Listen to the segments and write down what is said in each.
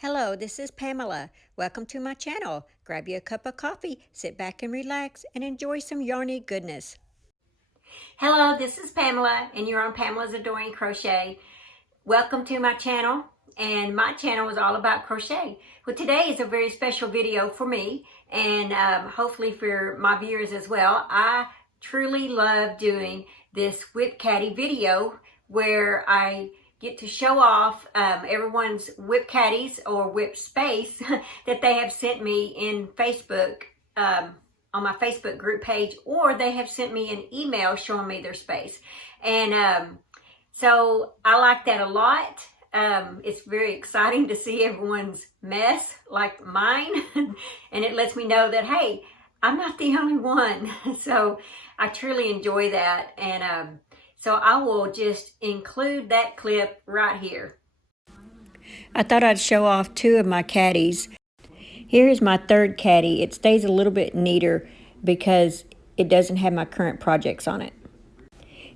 Hello, this is Pamela. Welcome to my channel. Grab you a cup of coffee, sit back and relax, and enjoy some yarny goodness. Hello, this is Pamela, and you're on Pamela's Adoring Crochet. Welcome to my channel, and my channel is all about crochet. Well, today is a very special video for me, and hopefully for my viewers as well. I truly love doing this WIP Caddy video where I get to show off everyone's WIP Caddies or WIP space that they have sent me in Facebook, on my Facebook group page, or they have sent me an email showing me their space. And so I like that a lot. It's very exciting to see everyone's mess like mine, and it lets me know that, hey, I'm not the only one. So I truly enjoy that, and so I will just include that clip right here. I thought I'd show off two of my caddies. Here's my third caddy. It stays a little bit neater because it doesn't have my current projects on it.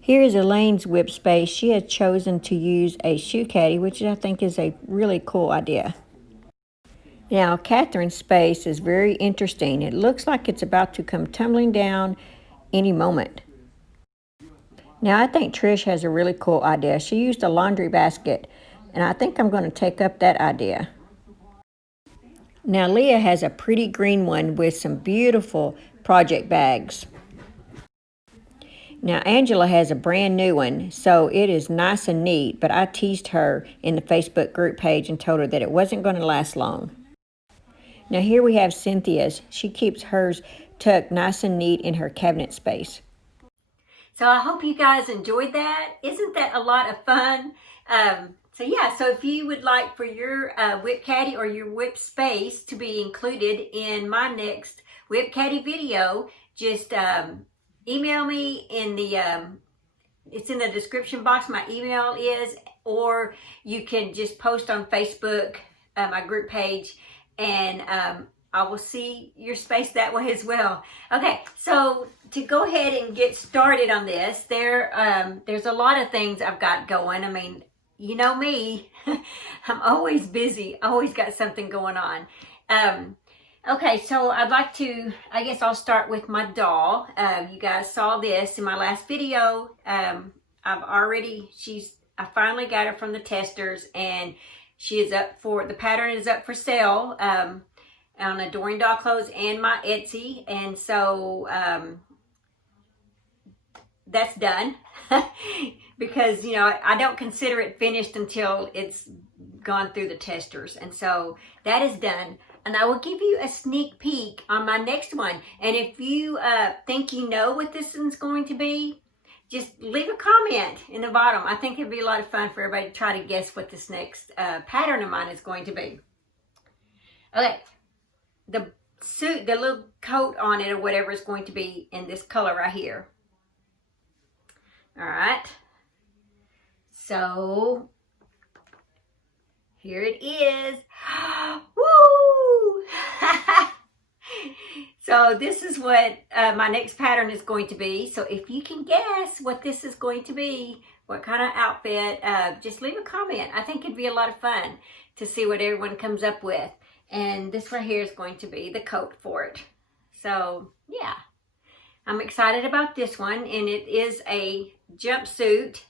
Here is Elaine's WIP space. She has chosen to use a shoe caddy, which I think is a really cool idea. Now, Catherine's space is very interesting. It looks like it's about to come tumbling down any moment. Now, I think Trish has a really cool idea. She used a laundry basket, and I think I'm going to take up that idea. Now, Leah has a pretty green one with some beautiful project bags. Now, Angela has a brand new one, so it is nice and neat, but I teased her in the Facebook group page and told her that it wasn't going to last long. Now, here we have Cynthia's. She keeps hers tucked nice and neat in her cabinet space. So I hope you guys enjoyed that. Isn't that a lot of fun? So yeah, so if you would like for your WIP Caddy or your WIP space to be included in my next WIP Caddy video, just email me in the, it's in the description box, my email is, or you can just post on Facebook, my group page, and I will see your space that way as well. Okay, so to go ahead and get started on this, there's a lot of things I've got going. I mean, you know me, I'm always busy, always got something going on. Okay, so I'd like to, I guess I'll start with my doll. You guys saw this in my last video. I finally got her from the testers, and she is up for, the pattern is up for sale. On Adoring Doll Clothes and my Etsy, and so that's done because, you know, I don't consider it finished until it's gone through the testers, and so that is done. And I will give you a sneak peek on my next one, and if you think you know what this one's going to be, just leave a comment in the bottom. I think it'd be a lot of fun for everybody to try to guess what this next pattern of mine is going to be. Okay. The suit, the little coat on it or whatever is going to be in this color right here. All right. So here it is. Woo! So this is what my next pattern is going to be. So if you can guess what this is going to be, what kind of outfit, just leave a comment. I think it'd be a lot of fun to see what everyone comes up with. And this right here is going to be the coat for it. So, yeah. I'm excited about this one. And it is a jumpsuit.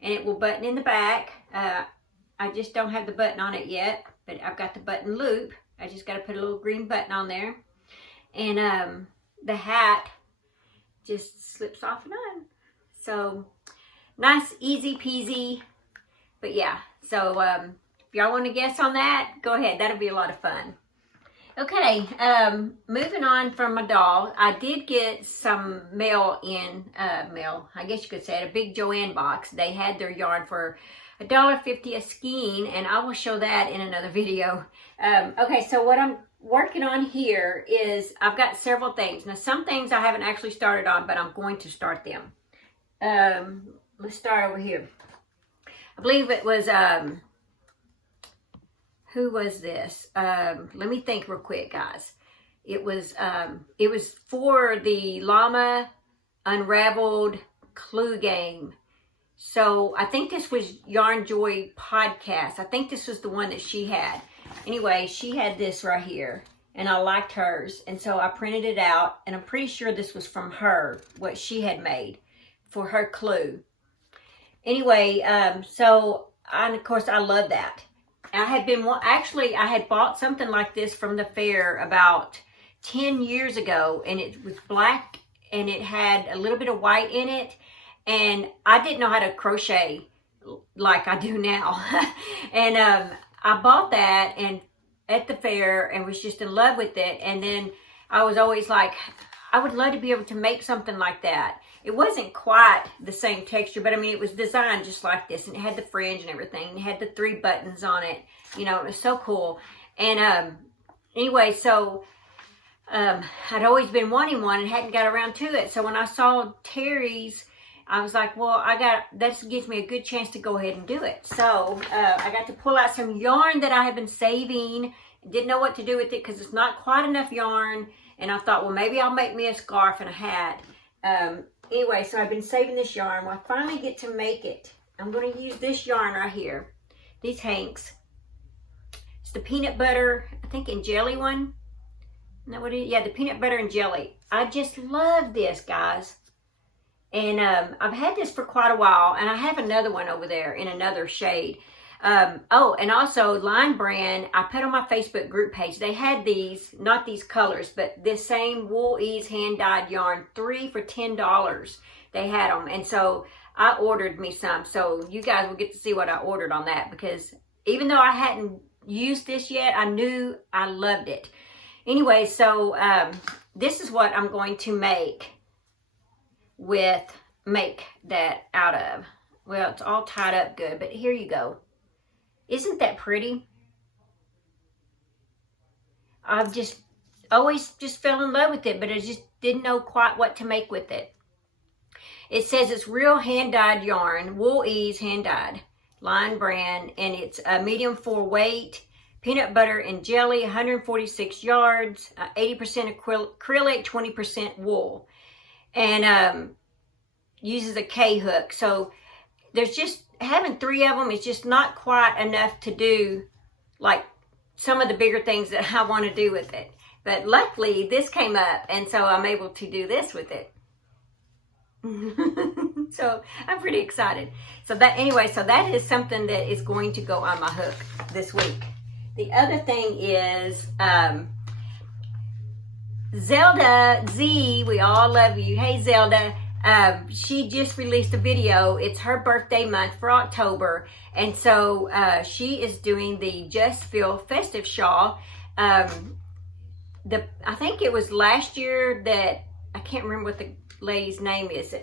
And it will button in the back. I just don't have the button on it yet. But I've got the button loop. I just got to put a little green button on there. And the hat just slips off and on. So, nice, easy peasy. But yeah, so if y'all want to guess on that, go ahead. That'll be a lot of fun. Okay, moving on from my doll, I did get some mail in, I guess you could say it, a big Joann box. They had their yarn for $1.50 a skein, and I will show that in another video. Okay, so what I'm working on here is, I've got several things. Now, some things I haven't actually started on, but I'm going to start them. Let's start over here. I believe it was, who was this? Let me think real quick, guys. It was for the Llama Unraveled Clue Game. So I think this was Yarn Joy podcast. I think this was the one that she had. Anyway, she had this right here, and I liked hers, and so I printed it out, and I'm pretty sure this was from her, what she had made for her clue. Anyway, of course, I love that. I had bought something like this from the fair about 10 years ago, and it was black, and it had a little bit of white in it, and I didn't know how to crochet like I do now. And I bought that and at the fair and was just in love with it. And then I was always like, I would love to be able to make something like that. It wasn't quite the same texture, but I mean, it was designed just like this, and it had the fringe and everything, and it had the 3 buttons on it. You know, it was so cool. And anyway, so I'd always been wanting one and hadn't got around to it. So when I saw Terry's, I was like, well, that gives me a good chance to go ahead and do it. So I got to pull out some yarn that I have been saving. Didn't know what to do with it because it's not quite enough yarn. And I thought, well, maybe I'll make me a scarf and a hat. Anyway, so I've been saving this yarn. When I finally get to make it, I'm going to use this yarn right here. These hanks. It's the peanut butter, I think, and jelly one. Isn't that what it is? Yeah, the peanut butter and jelly. I just love this, guys. And I've had this for quite a while, and I have another one over there in another shade. Oh, and also Line Brand, I put on my Facebook group page. They had these, not these colors, but this same Wool Ease hand-dyed yarn, 3 for $10. They had them, and so I ordered me some. So you guys will get to see what I ordered on that, because even though I hadn't used this yet, I knew I loved it. Anyway, so this is what I'm going to make that out of. Well, it's all tied up good, but here you go. Isn't that pretty? I've just always fell in love with it, but I just didn't know quite what to make with it. It says it's real hand-dyed yarn, Wool Ease hand-dyed, Line Brand, and it's a medium 4 weight, peanut butter and jelly, 146 yards, 80% acrylic, 20% wool, and uses a K-hook. So there's just, having 3 of them is just not quite enough to do like some of the bigger things that I want to do with it. But luckily this came up, and so I'm able to do this with it. So I'm pretty excited. So that, anyway, so that is something that is going to go on my hook this week. The other thing is Zelda Z, we all love you. Hey Zelda. She just released a video. It's her birthday month for October, and so she is doing the Just Feel Festive Shawl. I think it was last year that, I can't remember what the lady's name is.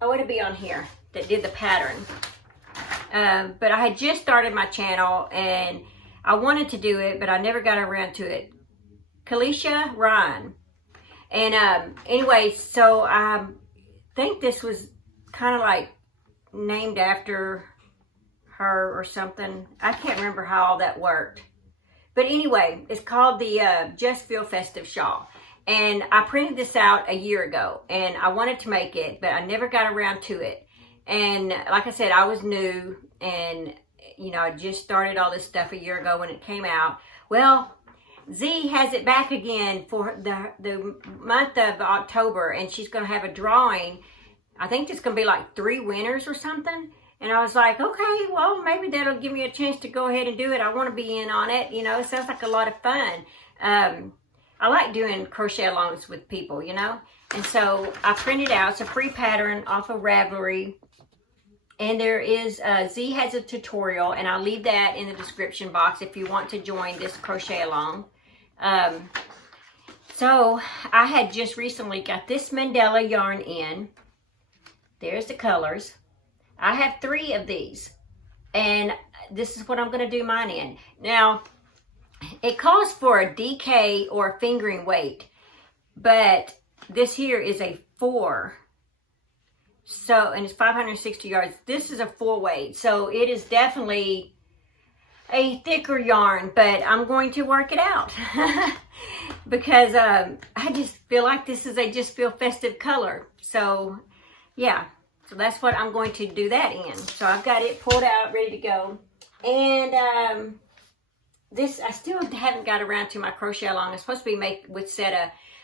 Oh, it'll be on here, that did the pattern. But I had just started my channel, and I wanted to do it, but I never got around to it. Kalisha Ryan. And anyway, so I think this was kind of like named after her or something. I can't remember how all that worked. But anyway, it's called the Just Feel Festive Shawl. And I printed this out a year ago, and I wanted to make it, but I never got around to it. And like I said, I was new, and you know, I just started all this stuff a year ago when it came out. Well, Z has it back again for the month of October, and she's going to have a drawing. I think it's going to be like 3 winners or something. And I was like, okay, well, maybe that'll give me a chance to go ahead and do it. I want to be in on it. You know, it sounds like a lot of fun. I like doing crochet alongs with people, you know. And so I printed out, it's a free pattern off of Ravelry. And there is, Z has a tutorial, and I'll leave that in the description box if you want to join this crochet along. So I had just recently got this Mandela yarn in. There's the colors. I have 3 of these, and this is what I'm going to do mine in. Now, it calls for a DK or a fingering weight, but this here is a 4. So, and it's 560 yards. This is a 4 weight, so it is definitely a thicker yarn, but I'm going to work it out because I just feel like this is a Just Feel Festive color. So, yeah. So that's what I'm going to do that in. So I've got it pulled out, ready to go. And this, I still haven't got around to my crochet along. I'm supposed to be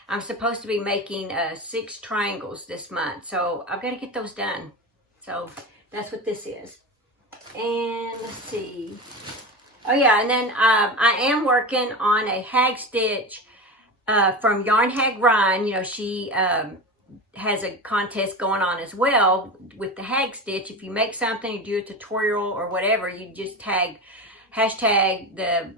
I'm supposed to be making 6 triangles this month. So I've got to get those done. So that's what this is. And let's see. Oh yeah, and then I am working on a hag stitch from Yarn Hag Ryan. You know, she has a contest going on as well with the hag stitch. If you make something, you do a tutorial or whatever, you just hashtag the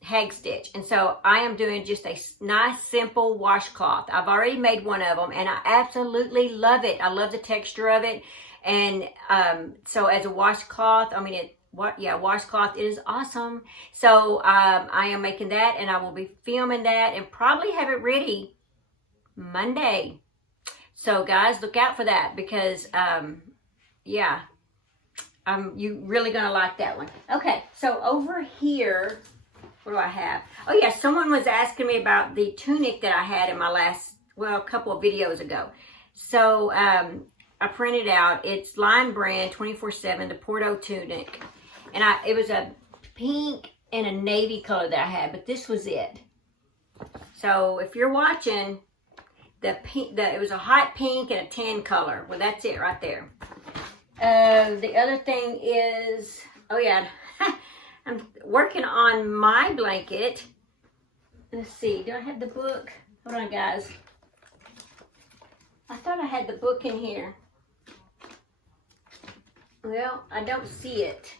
hag stitch. And so I am doing just a nice simple washcloth. I've already made one of them and I absolutely love it. I love the texture of it. And so as a washcloth, I mean, washcloth is awesome. So I am making that, and I will be filming that and probably have it ready Monday. So guys, look out for that, because yeah, you really gonna like that one. Okay, so over here, what do I have? Oh yeah, someone was asking me about the tunic that I had in my last, well, a couple of videos ago. So I printed out, it's Line Brand 24/7, the Porto tunic. And it was a pink and a navy color that I had, but this was it. So if you're watching, it was a hot pink and a tan color. Well, that's it right there. The other thing is, oh yeah, I'm working on my blanket. Let's see, do I have the book? Hold on, guys. I thought I had the book in here. Well, I don't see it.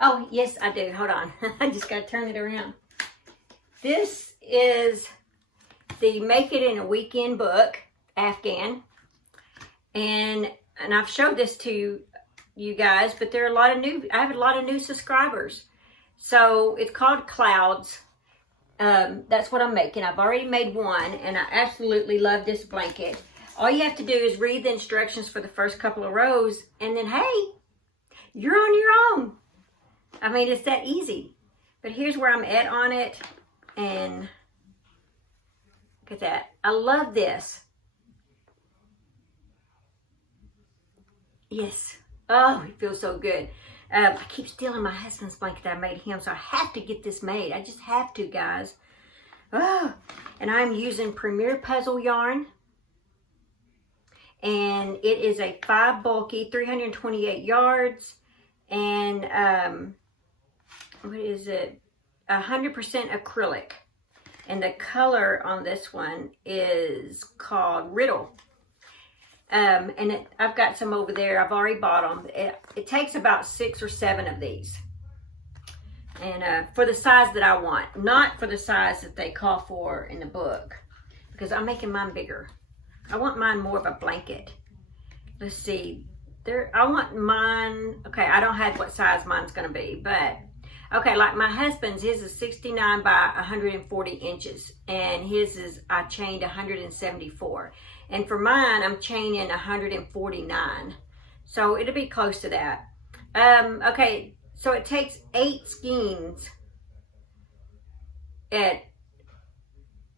Oh, yes, I do. Hold on. I just got to turn it around. This is the Make It in a Weekend book, Afghan. And I've showed this to you guys, but there are I have a lot of new subscribers. So it's called Clouds. That's what I'm making. I've already made one, and I absolutely love this blanket. All you have to do is read the instructions for the first couple of rows, and then, hey, you're on your own. I mean, it's that easy. But here's where I'm at on it, and look at that. I love this. Yes. Oh, it feels so good. I keep stealing my husband's blanket that I made him, so I have to get this made. I just have to, guys. Oh, and I'm using Premier Puzzle yarn. And it is a 5 bulky, 328 yards. And what is it? 100% acrylic. And the color on this one is called Riddle. And I've got some over there. I've already bought them. It takes about 6 or 7 of these. And for the size that I want. Not for the size that they call for in the book. Because I'm making mine bigger. I want mine more of a blanket. Let's see. I want mine. Okay, I don't have what size mine's going to be. But, okay, like my husband's, his is 69 by 140 inches. And his is, I chained 174. And for mine, I'm chaining 149. So it'll be close to that. Okay, so it takes 8 skeins. It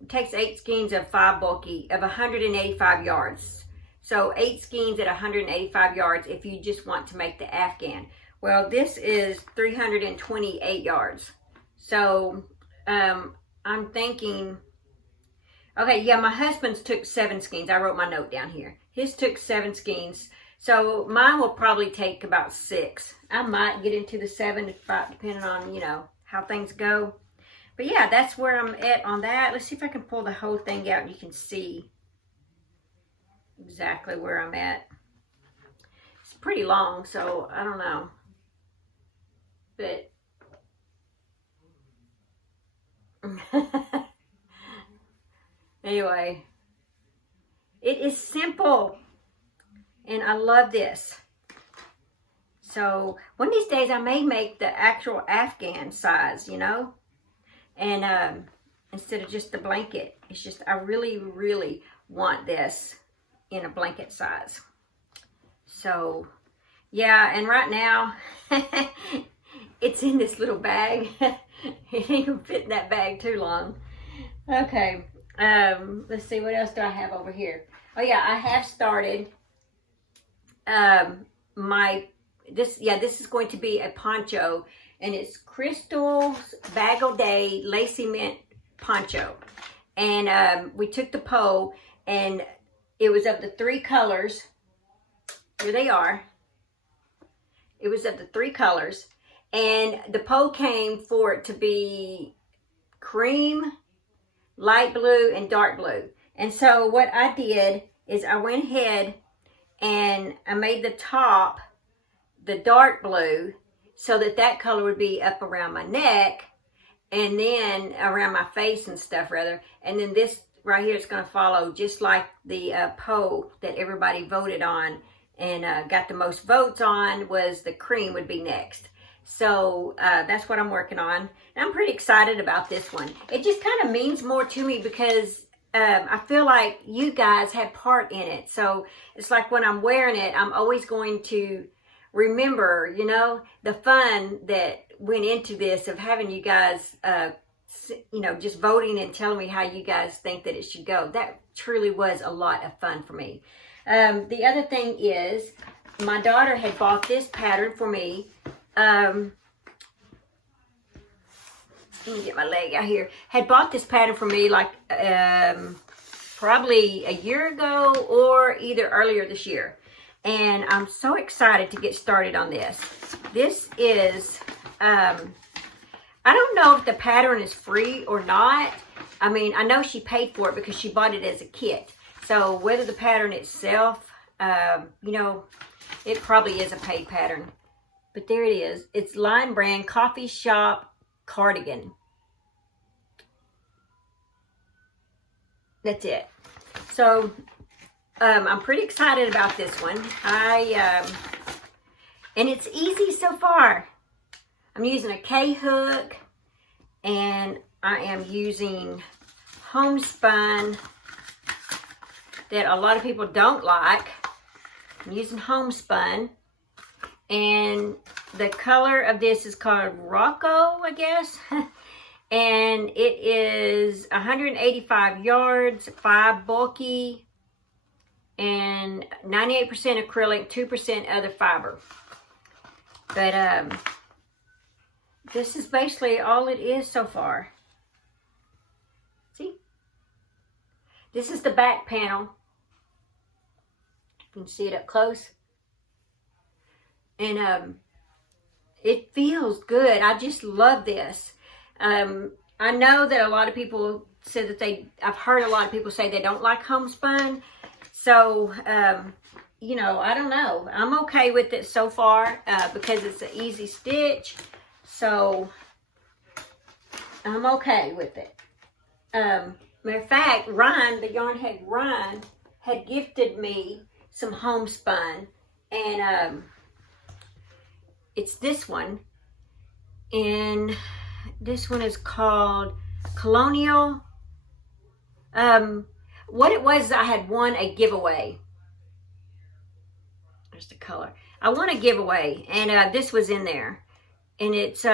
takes 8 skeins of 5 bulky of 185 yards. So 8 skeins at 185 yards if you just want to make the Afghan. Well, this is 328 yards. So I'm thinking, okay, yeah, my husband's took 7 skeins. I wrote my note down here. His took 7 skeins. So mine will probably take about 6. I might get into the 7 depending on, you know, how things go. But yeah, that's where I'm at on that. Let's see if I can pull the whole thing out and you can see exactly where I'm at. It's pretty long, so I don't know. But anyway, it is simple. And I love this. So one of these days I may make the actual Afghan size, you know. And instead of just the blanket. It's just, I really, really want this in a blanket size. So, yeah, and right now, it's in this little bag. It ain't gonna fit in that bag too long. Okay, let's see, what else do I have over here? Oh yeah, I have started my this is going to be a poncho, and it's Crystal's Bagel Day Lacy Mint poncho. And we took the pole, and it was of the 3 colors. Here they are. It was of the 3 colors, and the pole came for it to be cream, light blue, and dark blue. And so what I did is I went ahead and I made the top the dark blue so that that color would be up around my neck, and then around my face and stuff rather. And then this right here is going to follow just like the pole that everybody voted on and got the most votes on, was the cream would be next. So that's what I'm working on. And I'm pretty excited about this one. It just kind of means more to me because I feel like you guys had part in it. So it's like when I'm wearing it, I'm always going to remember, you know, the fun that went into this of having you guys, you know, just voting and telling me how you guys think that it should go. That truly was a lot of fun for me. The other thing is, my daughter had bought this pattern for me. Let me get my leg out here. Had bought this pattern for me like probably a year ago or either earlier this year. And I'm so excited to get started on this. This is, I don't know if the pattern is free or not. I mean, I know she paid for it because she bought it as a kit. So whether the pattern itself, you know, it probably is a paid pattern. But there it is. It's Line Brand Coffee Shop Cardigan. That's it. So I'm pretty excited about this one. And it's easy so far. I'm using a K-hook, and I am using homespun that a lot of people don't like. I'm using homespun, and the color of this is called Rocco, I guess. And it is 185 yards, 5 bulky, and 98% acrylic, 2% other fiber. But this is basically all it is so far. See? This is the back panel. You can see it up close. And it feels good. I just love this. I know that a lot of people said that I've heard a lot of people say they don't like homespun. So, you know, I don't know. I'm okay with it so far because it's an easy stitch. So, I'm okay with it. Matter of fact, Ryan, the yarn head Ryan, had gifted me some homespun. And it's this one. And this one is called Colonial. What it was, I had won a giveaway. There's the color. I won a giveaway, and this was in there. And it's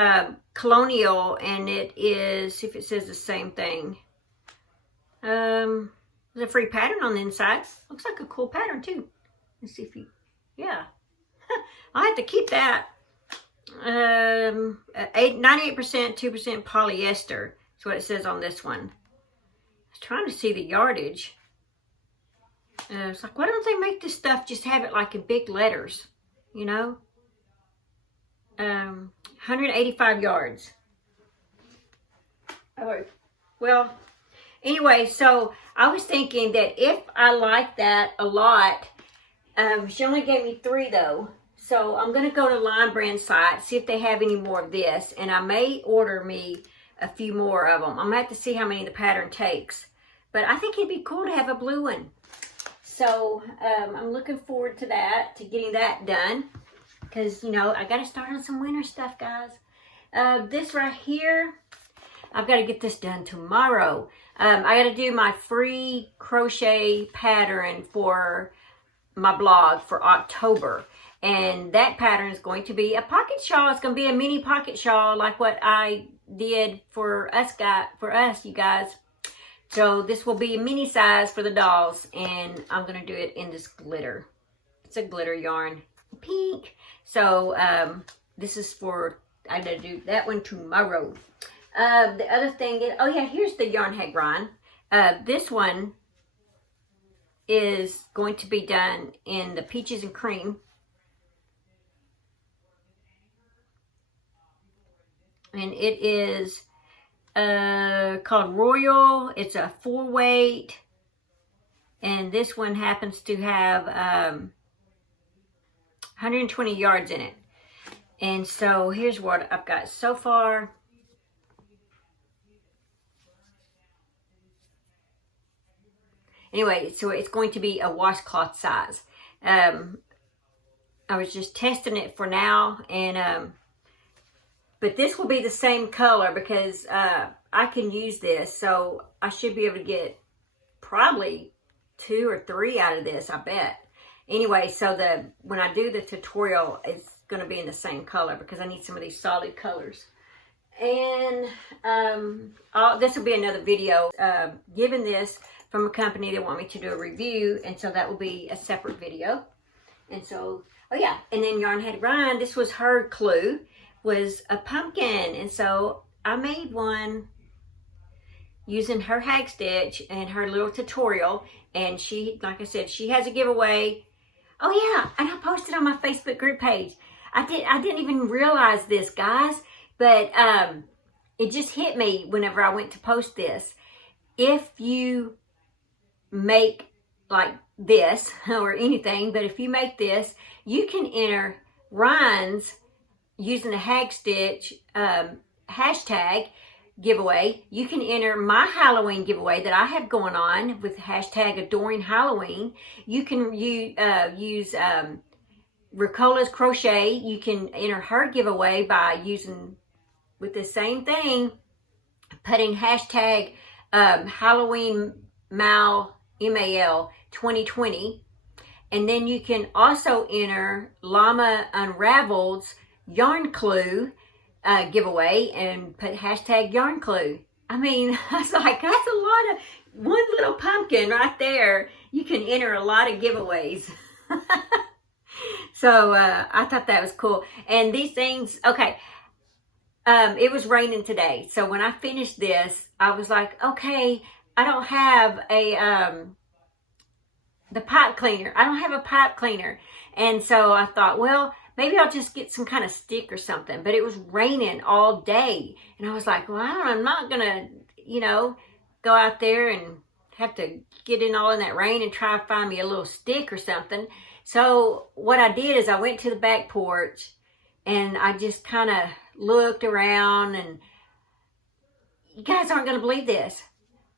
Colonial, and it is, see if it says the same thing. There's a free pattern on the inside. Looks like a cool pattern too. Let's see if you, yeah. I'll have to keep that. 98%, 2% polyester. That's what it says on this one. I was trying to see the yardage. It's like, why don't they make this stuff, just have it like in big letters, you know? 185 yards. Oh, well, anyway, so I was thinking that if I like that a lot, she only gave me 3 though. So I'm going to go to Line Brand site, see if they have any more of this. And I may order me a few more of them. I'm going to have to see how many the pattern takes. But I think it'd be cool to have a blue one. So I'm looking forward to that, to getting that done. Because, you know, I got to start on some winter stuff, guys. This right here, I've got to get this done tomorrow. I got to do my free crochet pattern for my blog for October. And that pattern is going to be a pocket shawl. It's going to be a mini pocket shawl like what I did for us, you guys. So this will be a mini size for the dolls. And I'm going to do it in this glitter. It's a glitter yarn. Pink. So this is for, I gotta do that one tomorrow. The other thing is, oh yeah, here's the yarn head grind. This one is going to be done in the peaches and cream. And it is called Royal. It's a 4-weight. And this one happens to have 120 yards in it. And so here's what I've got so far. Anyway, so it's going to be a washcloth size. I was just testing it for now, and but this will be the same color because I can use this, so I should be able to get probably 2 or 3 out of this, I bet. Anyway, so when I do the tutorial, it's going to be in the same color because I need some of these solid colors. And this will be another video given this from a company that want me to do a review, and so that will be a separate video. And so, oh yeah, and then Yarn Head Grind, this was her clue, was a pumpkin, and so I made one using her hag stitch and her little tutorial. And she, like I said, she has a giveaway. Oh yeah, and I posted on my Facebook group page. I didn't even realize this, guys, but it just hit me whenever I went to post this. If you make like this or anything, but if you make this, you can enter Ryan's using the hag stitch hashtag giveaway. You can enter my Halloween giveaway that I have going on with hashtag adoring Halloween. You can use Ricola's Crochet. You can enter her giveaway by using with the same thing, putting hashtag Halloween Mal MAL 2020. And then you can also enter Llama Unraveled's yarn clue giveaway and put hashtag yarn clue. I mean, I was like, that's a lot of, one little pumpkin right there. You can enter a lot of giveaways. So I thought that was cool. And these things, okay, it was raining today. So when I finished this, I was like, okay, I don't have a the pipe cleaner. I don't have a pipe cleaner. And so I thought, well, maybe I'll just get some kind of stick or something. But it was raining all day. And I was like, well, I'm not going to, you know, go out there and have to get in all in that rain and try to find me a little stick or something. So what I did is I went to the back porch and I just kind of looked around, and you guys aren't going to believe this.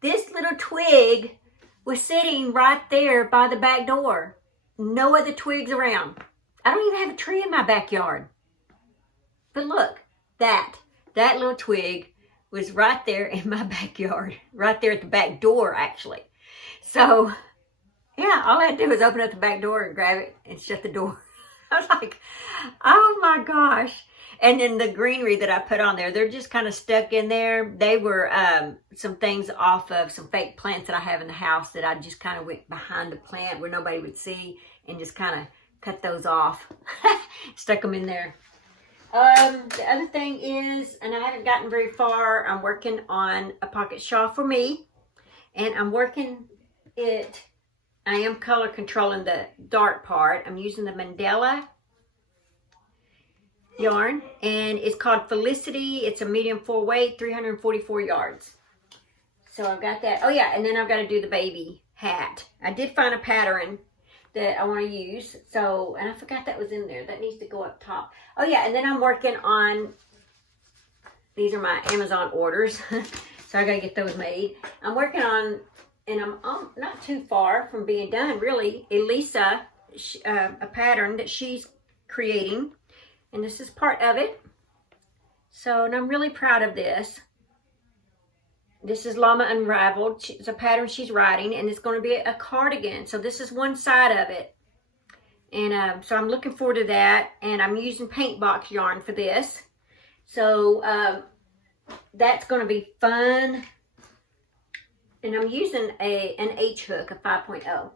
This little twig was sitting right there by the back door. No other twigs around. I don't even have a tree in my backyard. But look, that little twig was right there in my backyard. Right there at the back door, actually. So, yeah, all I had to do was open up the back door and grab it and shut the door. I was like, oh my gosh. And then the greenery that I put on there, they're just kind of stuck in there. They were some things off of some fake plants that I have in the house that I just kind of went behind the plant where nobody would see and just kind of cut those off. Stuck them in there. The other thing is, and I haven't gotten very far, I'm working on a pocket shawl for me. And I'm working it, I am color controlling the dark part. I'm using the Mandela yarn, and it's called Felicity. It's a medium 4-weight, 344 yards. So I've got that. Oh yeah, and then I've got to do the baby hat. I did find a pattern that I want to use. So, and I forgot that was in there. That needs to go up top. Oh yeah, and then I'm working on, these are my Amazon orders. So I got to get those made. I'm working on, and I'm not too far from being done, really. Elisa, a pattern that she's creating. And this is part of it. So, and I'm really proud of this. This is Llama Unraveled. It's a pattern she's writing, and it's going to be a cardigan. So this is one side of it. And so I'm looking forward to that. And I'm using paint box yarn for this. So that's going to be fun. And I'm using an H hook, a 5.0.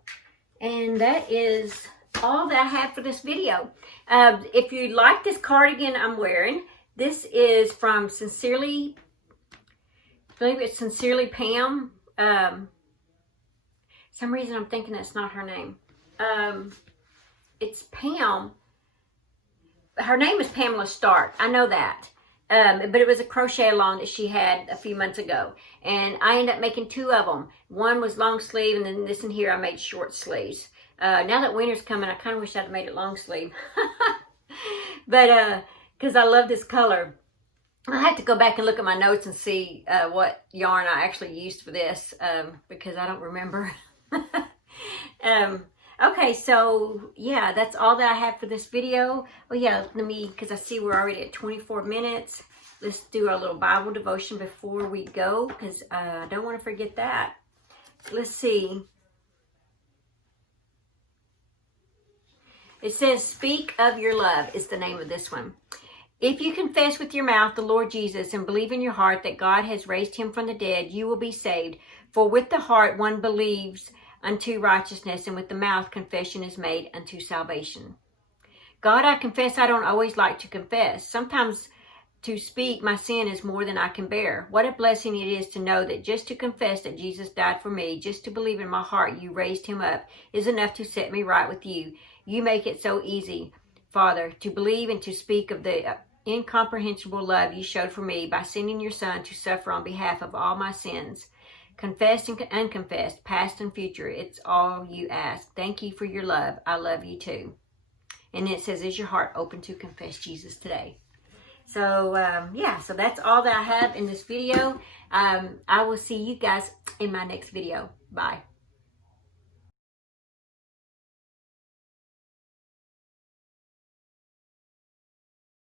And that is all that I have for this video. If you like this cardigan I'm wearing, this is from Sincerely, I believe it's Sincerely Pam. Some reason I'm thinking that's not her name. It's Pam. Her name is Pamela Stark. I know that. But it was a crochet along that she had a few months ago. And I ended up making 2 of them. One was long sleeve, and then this in here I made short sleeves. Now that winter's coming, I kind of wish I'd made it long sleeve. But, because I love this color. I had to go back and look at my notes and see what yarn I actually used for this, because I don't remember. Okay, so yeah, that's all that I have for this video. Oh yeah, let me, because I see we're already at 24 minutes. Let's do our little Bible devotion before we go, because I don't want to forget that. Let's see. It says, "Speak of your love" is the name of this one. "If you confess with your mouth the Lord Jesus and believe in your heart that God has raised him from the dead, you will be saved. For with the heart one believes unto righteousness, and with the mouth confession is made unto salvation." God, I confess I don't always like to confess. Sometimes to speak my sin is more than I can bear. What a blessing it is to know that just to confess that Jesus died for me, just to believe in my heart you raised him up, is enough to set me right with you. You make it so easy, Father, to believe and to speak of the incomprehensible love you showed for me by sending your Son to suffer on behalf of all my sins. Confessed and unconfessed, past and future, it's all you ask. Thank you for your love. I love you too. And it says, is your heart open to confess Jesus today? So, yeah, so that's all that I have in this video. I will see you guys in my next video. Bye.